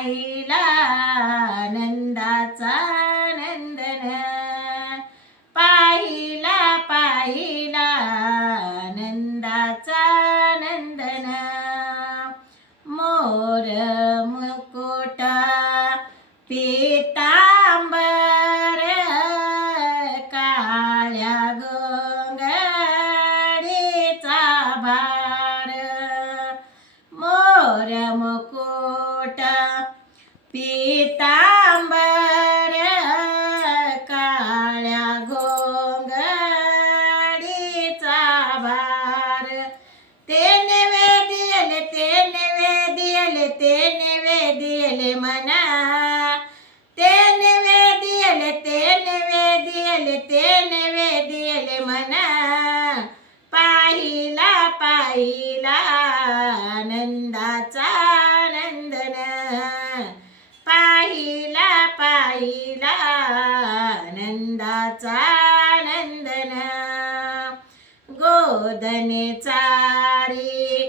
पाहिला नंदाचा नंदन पाहिला पाहिला नंदाचा नंदन मोर मुकुट पीतांबर काळ्या गोंगडीचा भार मोर मुकुट पीतांबर काळ्या घोंगडीचा भार ते नैवेद्यले मना ते नैवेद्यले मना पाहिला पाहिला नंदाचा नंदन पाहिला पाहिला नंदाचा नंदन गोधने चारी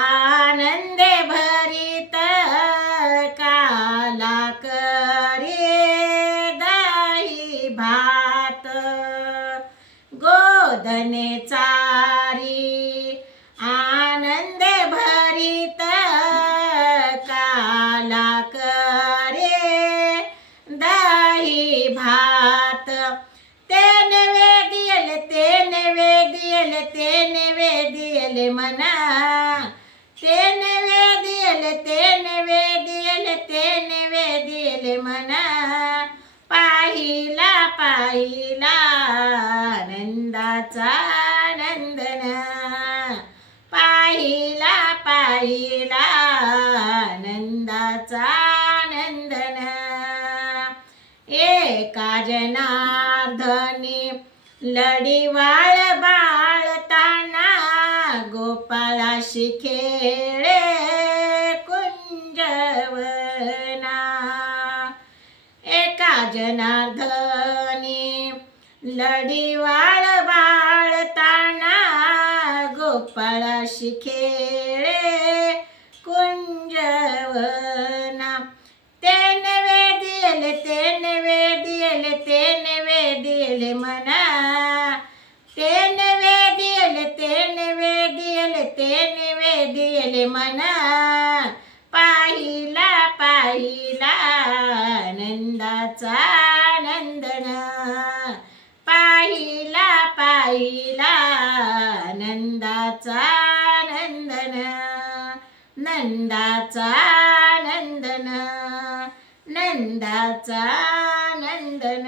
आनंदे भरित काला करे दही भात गोधने चारी आनंदे भरित काला करे दही भात ते नैवेद्यले मना ते नैवेद्यले मना पाहिला पाहिला नंदाचा नंदन पाहिला पाहिला नंदाचा नंदन एका जनार्दनी लढीवाळ बाळताना गोपाळाशी खेळे कुंजवना एका जनार्दनी लढीवाळ बाळताना गोपाळाशी खेळे कुंजवना ते नैवेद्यले मना ते नैवेद्यले मना पाहिला पाहिला नंदाचा नंदन पाहिला पाहिला नंदाचा नंदन नंदाचा नंदन नंदाचा नंदन